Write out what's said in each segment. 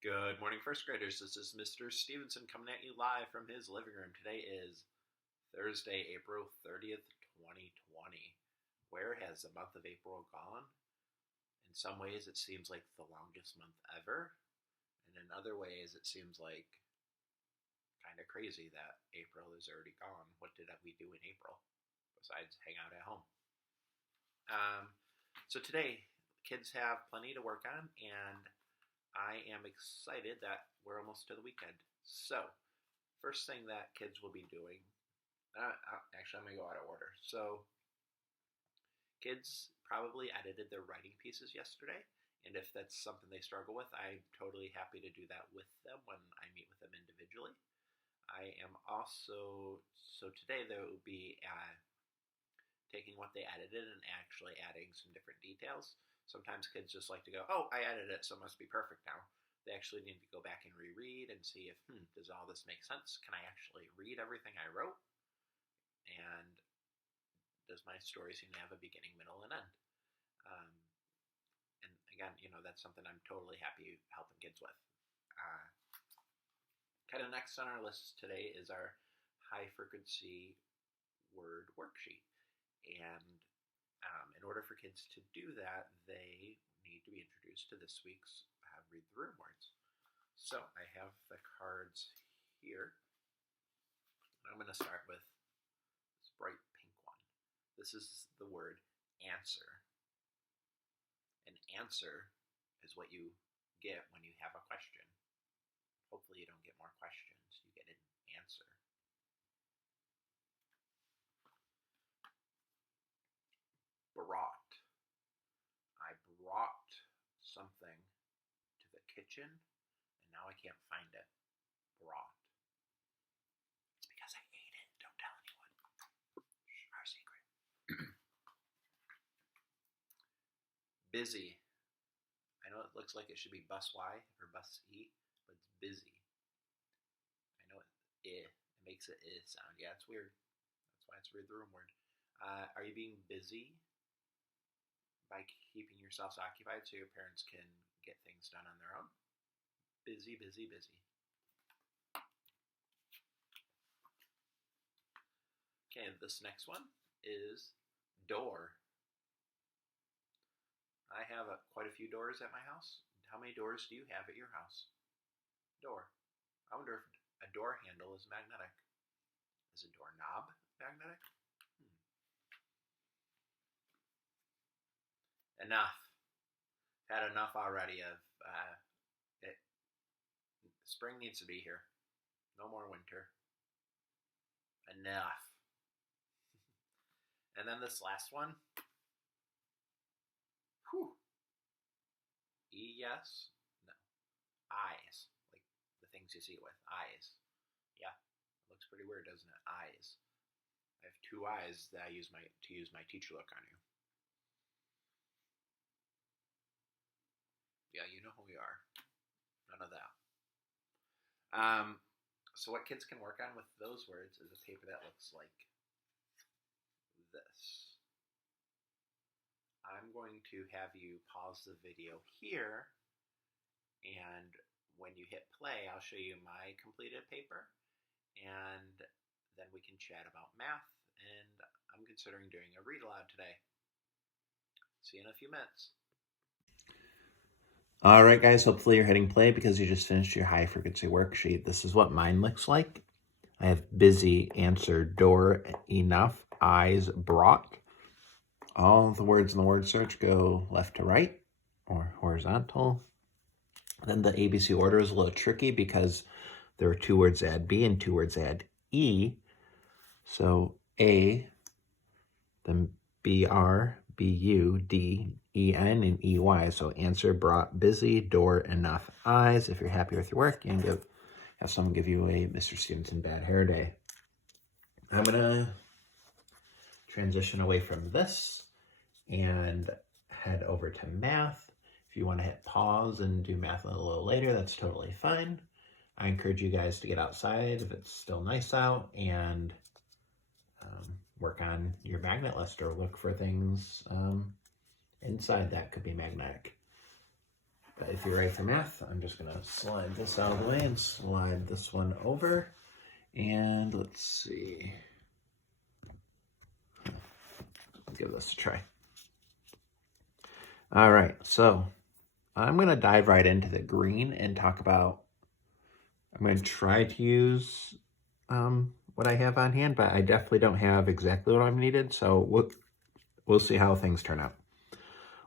Good morning, first graders. This is Mr. Stevenson coming at you live from his living room. Today is Thursday, April 30th, 2020. Where has the month of April gone? In some ways, it seems like the longest month ever. And in other ways, it seems like kind of crazy that April is already gone. What did we do in April besides hang out at home? So today, kids have plenty to work on, and I am excited that we're almost to the weekend. So, first thing that kids will be doing, actually, I'm going to go out of order. So, kids probably edited their writing pieces yesterday, and if that's something they struggle with, I'm totally happy to do that with them when I meet with them individually. I am also, so today there will be taking what they edited and actually adding some different details. Sometimes kids just like to go, oh, I edited it, so it must be perfect now. They actually need to go back and reread and see if, does all this make sense? Can I actually read everything I wrote? And does my story seem to have a beginning, middle, and end? And again, that's something I'm totally happy helping kids with. Kind of next on our list today is our high frequency word worksheet. And in order for kids to do that, they need to be introduced to this week's Read the Room words. So I have the cards here. I'm going to start with this bright pink one. This is the word answer. An answer is what you get when you have a question. Hopefully you don't get more questions. You get an answer. Brought. I brought something to the kitchen, and now I can't find it. Brought. It's because I ate it. Don't tell anyone. Our secret. Busy. I know it looks like it should be bus Y or bus E, but it's busy. I know it makes it sound. Yeah, it's weird. That's why it's Read the Room word. Are you being busy by keeping yourselves occupied so your parents can get things done on their own? Busy, busy, busy. Okay, this next one is door. I have quite a few doors at my house. How many doors do you have at your house? Door. I wonder if a door handle is magnetic. Is a doorknob magnetic? Enough. Had enough already of it. Spring needs to be here. No more winter. Enough. And then this last one. Whew. E-yes? No. Eyes. Like the things you see with. Eyes. Yeah. It looks pretty weird, doesn't it? Eyes. I have two eyes that I use to use my teacher look on you. Yeah, you know who we are. None of that. So what kids can work on with those words is a paper that looks like this. I'm going to have you pause the video here, and when you hit play, I'll show you my completed paper, and then we can chat about math, and I'm considering doing a read aloud today. See you in a few minutes. All right, guys, hopefully you're hitting play because you just finished your high frequency worksheet. This is what mine looks like. I have busy, answer, door, enough, eyes, brought. All the words in the word search go left to right or horizontal. Then the ABC order is a little tricky because there are two words add B and two words add E. So A, then BR, BU, D, EN, and EY. So answer, brought, busy, door, enough, eyes. If you're happy with your work, you can have someone give you a Mr. Stevenson bad hair day. I'm going to transition away from this and head over to math. If you want to hit pause and do math a little later, that's totally fine. I encourage you guys to get outside if it's still nice out and work on your magnet list or look for things inside that could be magnetic. But if you're ready for math, I'm just gonna slide this out of the way and slide this one over. And let's see. Let's give this a try. All right, so I'm gonna dive right into the green and talk about, I'm gonna try to use what I have on hand, but I definitely don't have exactly what I've needed. So we'll see how things turn out.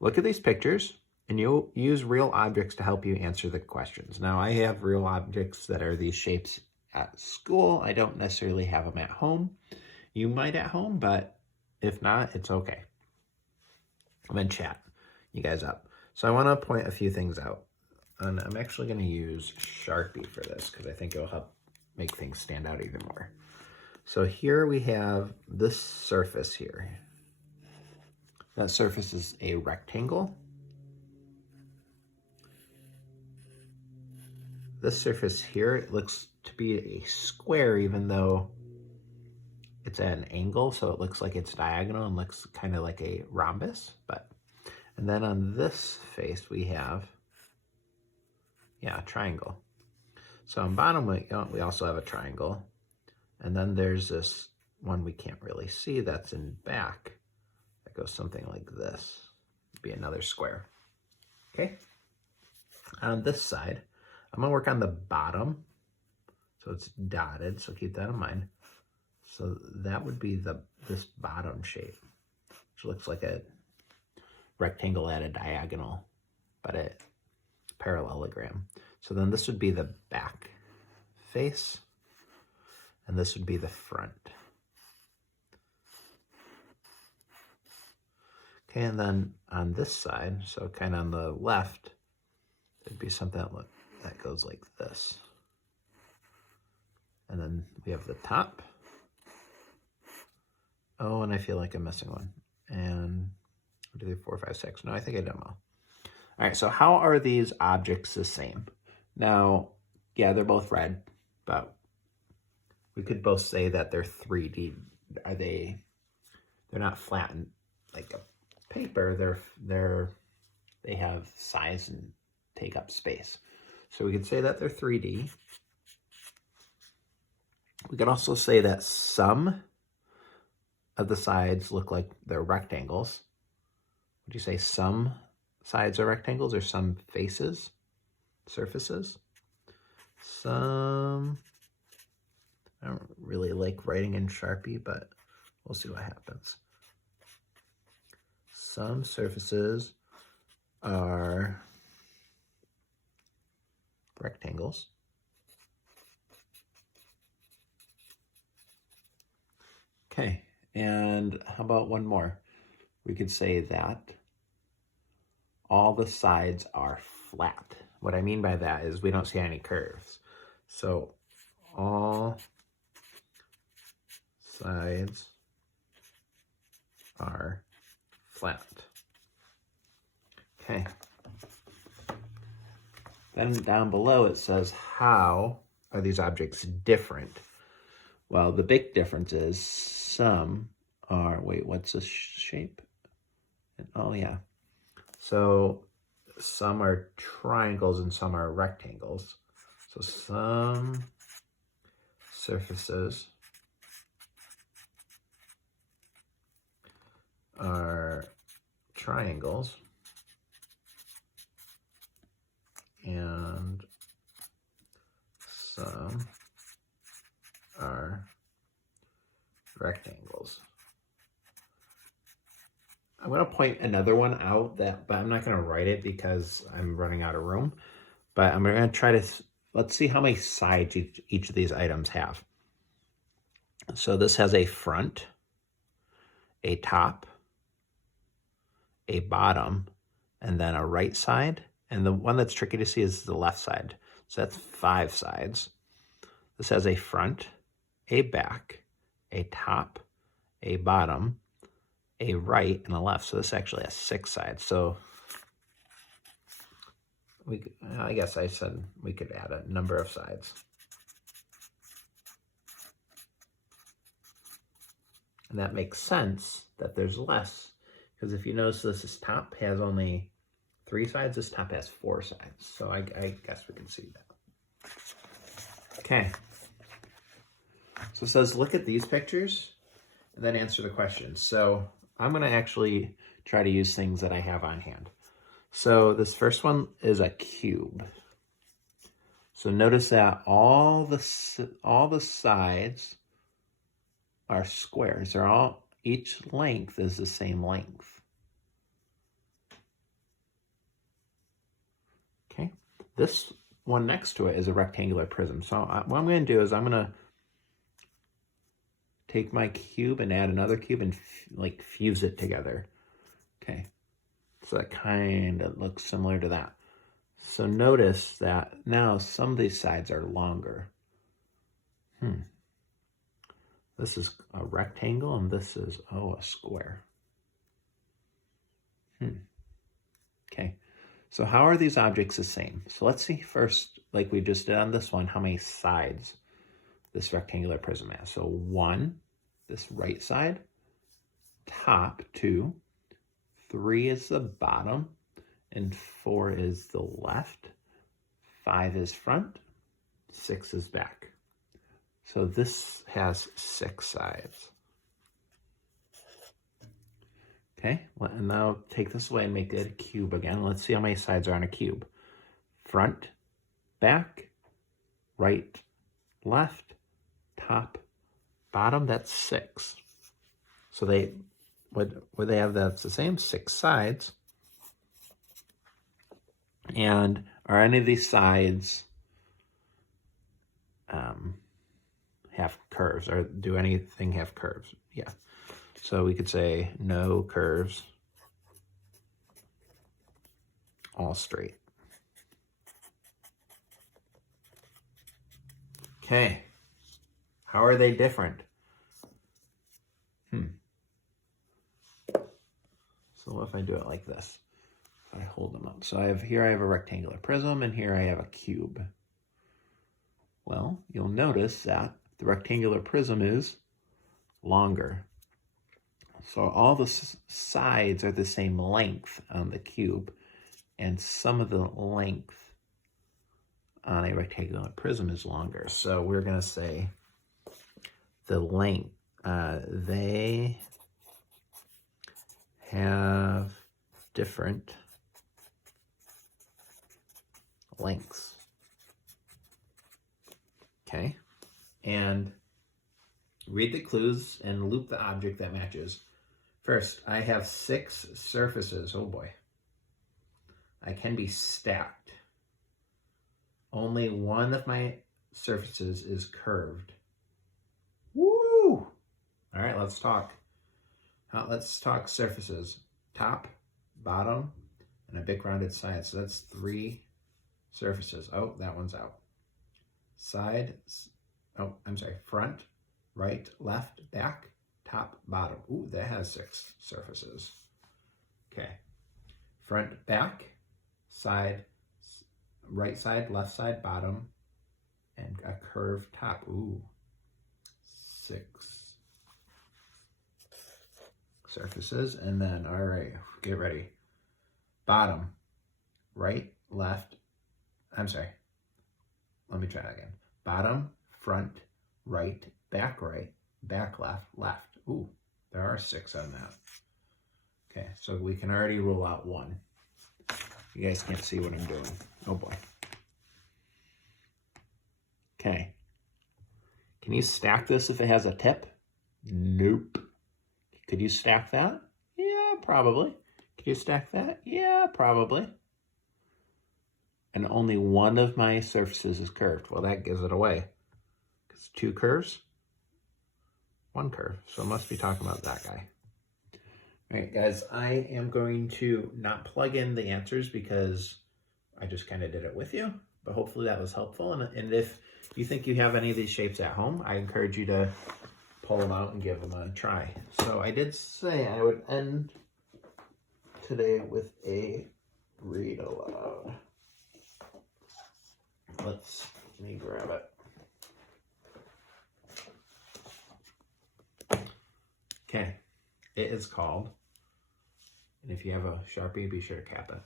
Look at these pictures and you'll use real objects to help you answer the questions. Now I have real objects that are these shapes at school. I don't necessarily have them at home. You might at home, but if not, it's okay. I'm gonna chat you guys up. So I wanna point a few things out. And I'm actually gonna use Sharpie for this because I think it'll help make things stand out even more. So here we have this surface here. That surface is a rectangle. This surface here, it looks to be a square even though it's at an angle, so it looks like it's diagonal and looks kind of like a rhombus. And then on this face we have, a triangle. So on bottom we also have a triangle. And then there's this one we can't really see that's in back. That goes something like this. It'd be another square. Okay. On this side, I'm gonna work on the bottom. So it's dotted, so keep that in mind. So that would be this bottom shape, which looks like a rectangle at a diagonal, but a parallelogram. So then this would be the back face, and this would be the front. Okay, and then on this side, so kind of on the left, there'd be something that goes like this. And then we have the top. Oh, and I feel like I'm missing one. And 1, 2, 3, 4, 5, 6. No, I think I did them all. All right, so how are these objects the same? Now, yeah, they're both red, but we could both say that they're 3D. They're not flattened like a paper. They have size and take up space. So we could say that they're 3D. We could also say that some of the sides look like they're rectangles. Would you say some sides are rectangles or some surfaces? Some, I don't really like writing in Sharpie, but we'll see what happens. Some surfaces are rectangles. Okay, and how about one more? We could say that all the sides are flat. What I mean by that is we don't see any curves. So all sides are flat. Okay. Then down below it says, how are these objects different? Well, the big difference is some are, wait, what's this shape? Oh yeah. So some are triangles and some are rectangles. So some surfaces are triangles and some are rectangles. I'm going to point another one out, but I'm not going to write it because I'm running out of room. But I'm going to try to, let's see how many sides each of these items have. So this has a front, a top, a bottom, and then a right side. And the one that's tricky to see is the left side. So that's 5 sides. This has a front, a back, a top, a bottom, a right, and a left. So this actually has 6 sides. So I guess I said we could add a number of sides. And that makes sense that there's less, because if you notice this top has only 3 sides. This top has 4 sides. So I guess we can see that. Okay. So it says, look at these pictures and then answer the questions. So I'm going to actually try to use things that I have on hand. So this first one is a cube. So notice that all the sides are squares. Each length is the same length. Okay. This one next to it is a rectangular prism. So what I'm going to do is I'm going to take my cube and add another cube and like fuse it together. Okay. So that kind of looks similar to that. So notice that now some of these sides are longer. This is a rectangle and this is, a square. Okay. So how are these objects the same? So let's see first, like we just did on this one, how many sides this rectangular prism has. So 1, this right side, top, 2, 3 is the bottom, and 4 is the left, 5 is front, 6 is back. So this has 6 sides. Okay, and now take this away and make it a cube again. Let's see how many sides are on a cube. Front, back, right, left, top, bottom, that's 6. So would they have that's the same, 6 sides. And are any of these sides have curves, or do anything have curves? Yeah. So we could say no curves, all straight. Okay. How are they different? So what if I do it like this? If I hold them up. So here I have a rectangular prism, and here I have a cube. Well, you'll notice that the rectangular prism is longer. So all the sides are the same length on the cube, and some of the length on a rectangular prism is longer. So we're going to say the length, they have different lengths. Okay, and read the clues and loop the object that matches. First, I have 6 surfaces. Oh boy. I can be stacked. Only one of my surfaces is curved. Woo! All right, let's talk. Let's talk surfaces. Top, bottom, and a big rounded side. So that's 3 surfaces. Oh, that one's out. Front, right, left, back, top, bottom. Ooh, that has 6 surfaces. Okay. Front, back, side, right side, left side, bottom, and a curved top. Ooh, 6 surfaces. And then, all right, get ready. Bottom, right, left, let me try that again. Bottom, front, right, back left, left. Ooh, there are 6 on that. Okay, so we can already rule out 1. You guys can't see what I'm doing. Oh boy. Okay. Can you stack this if it has a tip? Nope. Could you stack that? Yeah, probably. Could you stack that? Yeah, probably. And only one of my surfaces is curved. Well, that gives it away. Because 2 curves, 1 curve. So it must be talking about that guy. All right, guys, I am going to not plug in the answers because I just kind of did it with you. But hopefully that was helpful. And if you think you have any of these shapes at home, I encourage you to pull them out and give them a try. So I did say I would end today with a read aloud. Let me grab it. Okay, it is called, and if you have a Sharpie, be sure to cap it,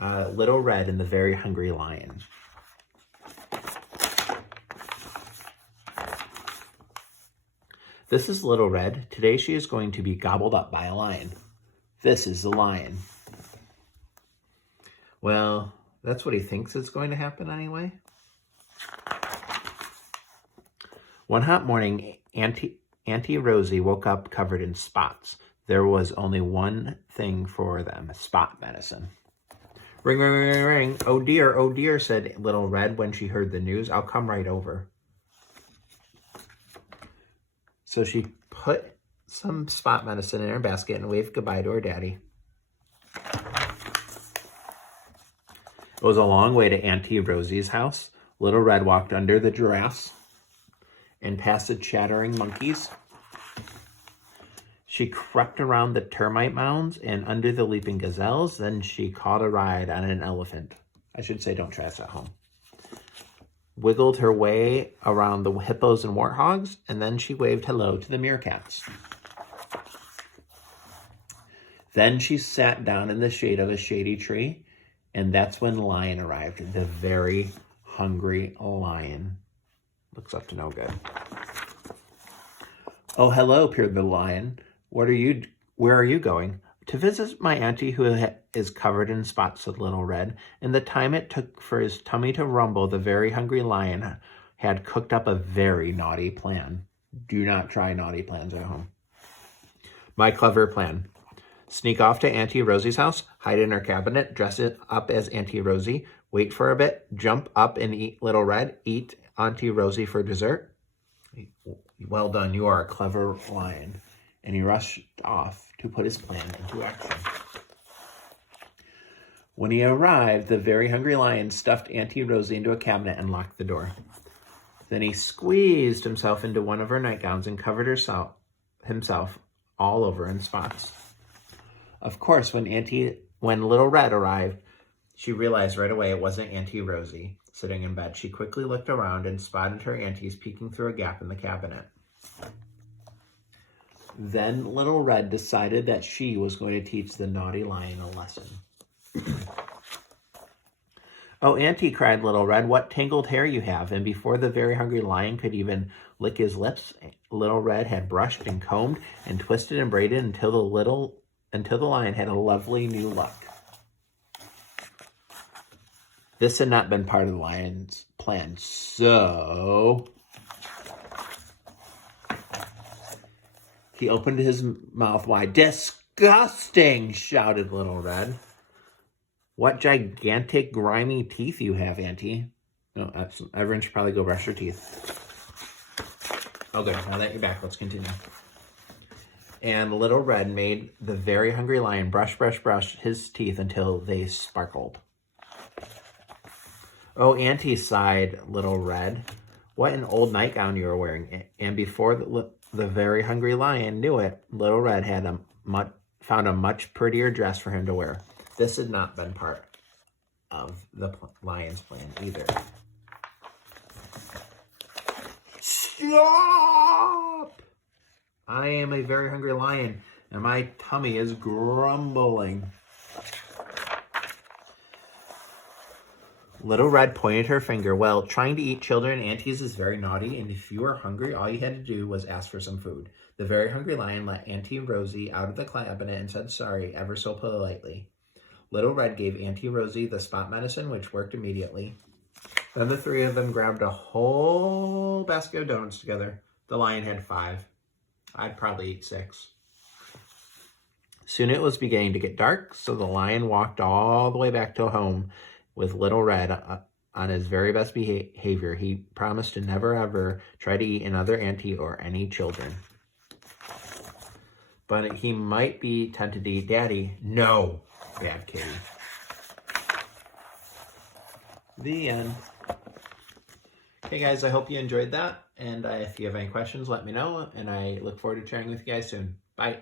Little Red and the Very Hungry Lion. This is Little Red. Today she is going to be gobbled up by a lion. This is the lion. Well, that's what he thinks is going to happen anyway. One hot morning, Auntie Rosie woke up covered in spots. There was only one thing for them, spot medicine. Ring, ring, ring, ring. Oh dear, said Little Red when she heard the news. I'll come right over. So she put some spot medicine in her basket and waved goodbye to her daddy. It was a long way to Auntie Rosie's house. Little Red walked under the giraffes and past the chattering monkeys. She crept around the termite mounds and under the leaping gazelles. Then she caught a ride on an elephant. I should say, don't try this at home. Wiggled her way around the hippos and warthogs, and then she waved hello to the meerkats. Then she sat down in the shade of a shady tree, and that's when the lion arrived, the very hungry lion. Looks up to no good. Oh, hello, peered the lion. Where are you going? To visit my auntie who is covered in spots, said Little Red. In the time it took for his tummy to rumble, the very hungry lion had cooked up a very naughty plan. Do not try naughty plans at home. My clever plan. Sneak off to Auntie Rosie's house, hide in her cabinet, dress it up as Auntie Rosie, wait for a bit, jump up and eat Little Red, eat Auntie Rosie for dessert. Well done, you are a clever lion. And he rushed off to put his plan into action. When he arrived, the very hungry lion stuffed Auntie Rosie into a cabinet and locked the door. Then he squeezed himself into one of her nightgowns and covered himself all over in spots. Of course, when Little Red arrived, she realized right away it wasn't Auntie Rosie sitting in bed. She quickly looked around and spotted her aunties peeking through a gap in the cabinet. Then Little Red decided that she was going to teach the naughty lion a lesson. Oh, Auntie, cried Little Red, what tangled hair you have. And before the very hungry lion could even lick his lips, Little Red had brushed and combed and twisted and braided until the lion had a lovely new look. This had not been part of the lion's plan, so he opened his mouth wide. Disgusting, shouted Little Red. What gigantic, grimy teeth you have, Auntie. No, everyone should probably go brush their teeth. Okay, now that you're back, let's continue. And Little Red made the very hungry lion brush his teeth until they sparkled. Oh, Auntie, sighed Little Red. What an old nightgown you are wearing. And before the very hungry lion knew it, Little Red had found a much prettier dress for him to wear. This had not been part of the lion's plan either. Stop! I am a very hungry lion, and my tummy is grumbling. Little Red pointed her finger. Well, trying to eat children and aunties is very naughty, and if you were hungry, all you had to do was ask for some food. The very hungry lion let Auntie Rosie out of the cabinet and said sorry ever so politely. Little Red gave Auntie Rosie the spot medicine, which worked immediately. Then the three of them grabbed a whole basket of donuts together. The lion had 5. I'd probably eat 6. Soon it was beginning to get dark, so the lion walked all the way back to home with Little Red on his very best behavior. He promised to never ever try to eat another auntie or any children. But he might be tempted to eat Daddy. No, bad kitty. The end. Hey guys, I hope you enjoyed that. And if you have any questions, let me know. And I look forward to chatting with you guys soon. Bye.